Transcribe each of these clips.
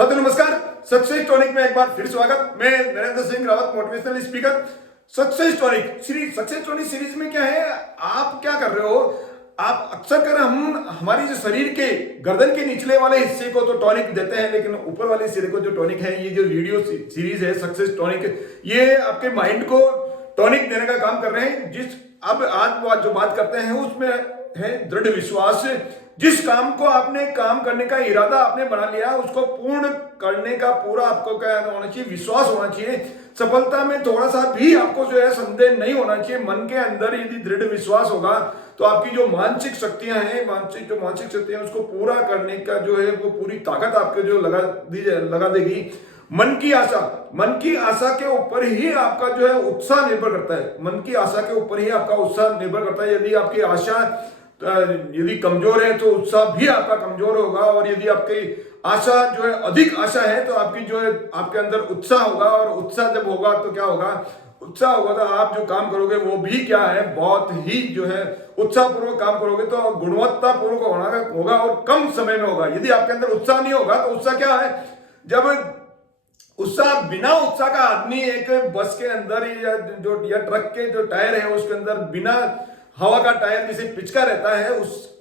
साथियों नमस्कार। Success tonic में एक बार फिर स्वागत। मैं Narendra Singh Rawat, motivational speaker. Success tonic series में क्या है, आप क्या कर रहे हो, आप अक्सर कर हम हमारी जो शरीर के गर्दन के निचले वाले हिस्से को तो टॉनिक देते हैं, लेकिन ऊपर वाले हिस्से को जो टॉनिक है, ये जो वीडियो सीरीज है सक्सेस टॉनिक, ये आपके माइंड को टॉनिक देने का काम कर रहे हैं। अब आज जो बात करते हैं उसमें है दृढ़ विश्वास। जिस काम को आपने काम करने का इरादा आपने बना लिया, उसको पूर्ण करने का पूरा आपको क्या होना चाहिए, विश्वास होना चाहिए। सफलता में थोड़ा सा भी आपको जो है संदेह नहीं होना चाहिए। मन के अंदर यदि दृढ़ विश्वास होगा तो आपकी जो मानसिक शक्तियां हैं, मानसिक शक्तियां उसको पूरा करने का जो है वो पूरी ताकत आपके जो लगा देगी। मन की आशा के ऊपर ही आपका जो है उत्साह निर्भर करता है। मन की आशा के ऊपर ही आपका उत्साह निर्भर करता है। यदि आपकी आशा यदि कमजोर है तो उत्साह भी आपका कमजोर होगा, और यदि आपकी आशा जो है अधिक आशा है तो आपकी जो है आपके अंदर उत्साह होगा, और उत्साह जब होगा तो क्या होगा, उत्साह होगा तो आप जो काम करोगे वो भी क्या है, बहुत ही जो है उत्साहपूर्वक काम करोगे तो गुणवत्ता पूर्वक होगा और कम समय में होगा। यदि आपके अंदर उत्साह नहीं होगा तो उत्साह क्या है, जब उत्साह, बिना उत्साह का आदमी एक बस के अंदर या ट्रक के जो टायर है उसके अंदर बिना हवा का टायर जैसे पिचका रहता है,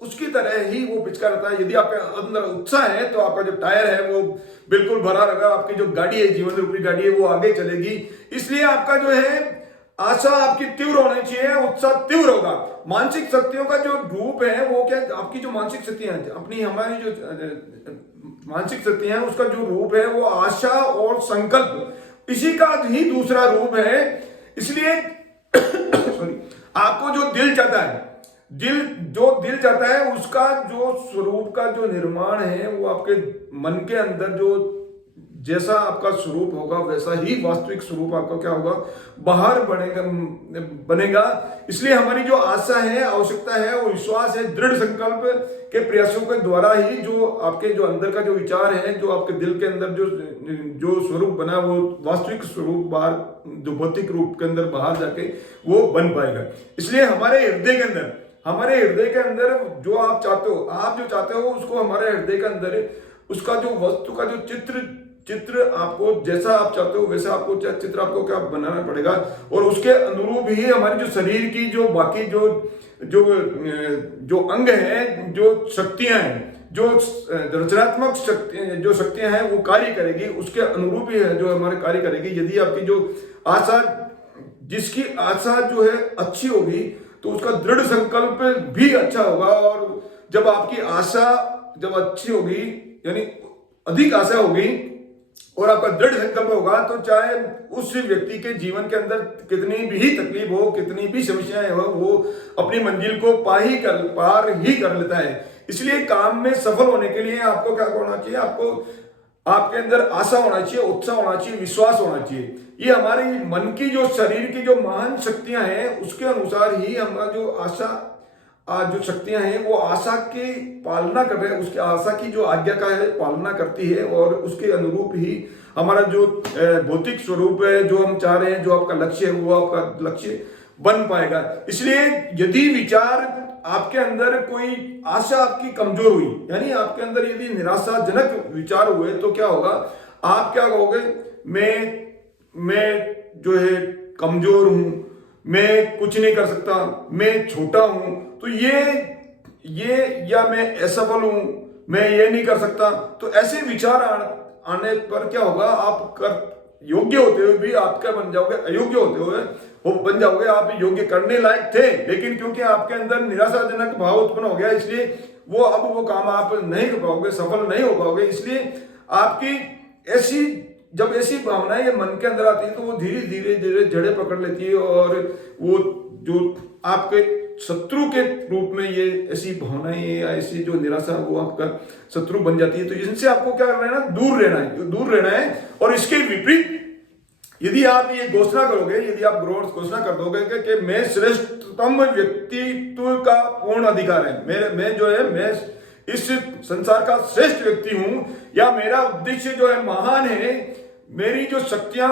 उसकी तरह ही वो पिचका रहता है। यदि आपके अंदर उत्साह है तो आपका जो टायर है वो बिल्कुल भरा रहेगा, आपकी जो गाड़ी है, जीवन रूपी गाड़ी है, वो आगे चलेगी। इसलिए आपका जो है आशा आपकी तीव्र होनी चाहिए, उत्साह तीव्र होगा। मानसिक शक्तियों का जो रूप है वो क्या, आपकी जो मानसिक शक्तियां अपनी हमारी जो मानसिक शक्तियां हैं उसका जो रूप है वो आशा और संकल्प, इसी का ही दूसरा रूप है। इसलिए सॉरी, आपको जो दिल चाहता है, दिल चाहता है उसका जो स्वरूप का जो निर्माण है वो आपके मन के अंदर जो जैसा आपका स्वरूप होगा वैसा ही वास्तविक स्वरूप आपका क्या होगा, बाहर बनेगा। इसलिए हमारी जो आशा है, आवश्यकता है, वो विश्वास है, दृढ़ संकल्प के प्रयासों के द्वारा ही जो आपके जो अंदर का जो विचार है, जो आपके दिल के अंदर जो स्वरूप बना वो वास्तविक स्वरूप बाहर, जो भौतिक रूप के अंदर बाहर जाके वो बन पाएगा। इसलिए हमारे हृदय के अंदर जो आप जो चाहते हो उसको हमारे हृदय के अंदर उसका जो वस्तु का जो चित्र आपको जैसा आप चाहते हो वैसा आपको चित्र आपको क्या बनाना पड़ेगा, और उसके अनुरूप ही हमारी जो शरीर की जो बाकी जो अंग हैं, जो शक्तियां हैं, जो रचनात्मक शक्तियां हैं वो कार्य करेगी, उसके अनुरूप ही है जो हमारे कार्य करेगी। यदि आपकी जो आशा, जिसकी आशा जो है अच्छी होगी तो उसका दृढ़ संकल्प भी अच्छा होगा, और जब आपकी आशा जब अच्छी होगी यानी अधिक आशा होगी और आपका दृढ़ संकल्प होगा तो चाहे उस व्यक्ति के जीवन के अंदर कितनी भी तकलीफ हो, कितनी भी समस्याएं हो, वो अपनी मंजिल को पार ही कर लेता है। इसलिए काम में सफल होने के लिए आपको क्या होना चाहिए, आपको आपके अंदर आशा होना चाहिए, उत्साह होना चाहिए, विश्वास होना चाहिए। ये हमारी मन की जो शरीर की जो महान शक्तियां हैं उसके अनुसार ही हमारा जो आशा जो शक्तियां हैं वो आशा की पालना कर रहे हैं, उसकी आशा की जो आज्ञा का है पालना करती है, और उसके अनुरूप ही हमारा जो भौतिक स्वरूप है, जो हम चाह रहे हैं, जो आपका लक्ष्य है वो आपका लक्ष्य बन पाएगा। इसलिए यदि विचार आपके अंदर कोई आशा आपकी कमजोर हुई, यानी आपके अंदर यदि निराशाजनक विचार हुए तो क्या होगा, आप क्या कहोगे, मैं जो है कमजोर हूं, मैं कुछ नहीं कर सकता, मैं छोटा हूं, तो ये या मैं असफल हूं, मैं ये नहीं कर सकता, तो ऐसे विचार आने पर क्या होगा, आप योग्य होते हुए भी आप क्या बन जाओगे, अयोग्य होते हुए वो बन जाओगे। आप योग्य करने लायक थे, लेकिन क्योंकि आपके अंदर निराशाजनक भाव उत्पन्न हो गया, इसलिए वो काम आप नहीं कर पाओगे, सफल नहीं हो पाओगे। इसलिए आपकी जब ऐसी भावनाएं ये मन के अंदर आती है तो वो धीरे धीरे जड़ें पकड़ लेती है, और वो जो आपके शत्रु के रूप में ये ऐसी भावनाएं या ऐसी जो निराशा वो आपका शत्रु बन जाती है। तो इनसे आपको क्या करना है ना, दूर रहना है। और इसके विपरीत यदि आप ये घोषणा करोगे, यदि आप घोषणा कर दोगे कि मैं श्रेष्ठतम व्यक्तित्व का पूर्ण अधिकार है, मैं इस संसार का श्रेष्ठ व्यक्ति हूं, या मेरा उद्देश्य जो है महान है, मेरी जो शक्तियां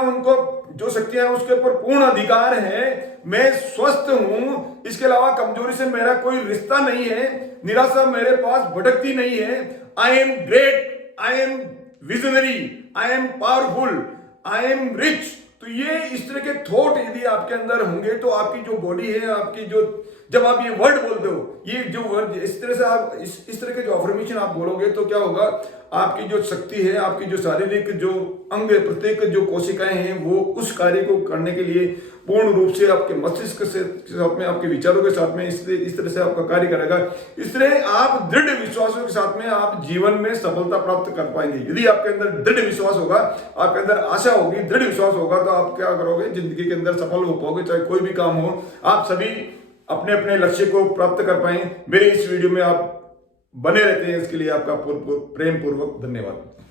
उसके ऊपर पूर्ण अधिकार है, मैं स्वस्थ हूं, इसके अलावा कमजोरी से मेरा कोई रिश्ता नहीं है, निराशा मेरे पास भटकती नहीं है, I am great, I am visionary, I am powerful, I am rich. तो ये इस तरह के थॉट यदि आपके अंदर होंगे तो आपकी जो बॉडी है, आपकी जो, जब आप ये वर्ड बोलते हो, ये जो वर्ड इस तरह से आप इस तरह के जो अफर्मेशन आप बोलोगे तो क्या होगा, आपकी जो शक्ति है, आपकी जो शारीरिक जो अंग है, प्रत्येक जो कोशिकाएं हैं वो उस कार्य को करने के लिए पूर्ण रूप से आपके मस्तिष्क से साथ में, आपके विचारों के साथ में इस तरह से आपका कार्य करेगा। इस तरह आप दृढ़ विश्वासों के साथ में आप जीवन में सफलता प्राप्त कर पाएंगे। यदि आपके अंदर दृढ़ विश्वास होगा, आपके अंदर आशा होगी, दृढ़ विश्वास होगा, तो आप क्या करोगे, जिंदगी के अंदर सफल हो पाओगे। चाहे कोई भी काम हो, आप सभी अपने अपने लक्ष्य को प्राप्त कर पाए। मेरे इस वीडियो में आप बने रहते हैं, इसके लिए आपका प्रेम पूर्वक धन्यवाद।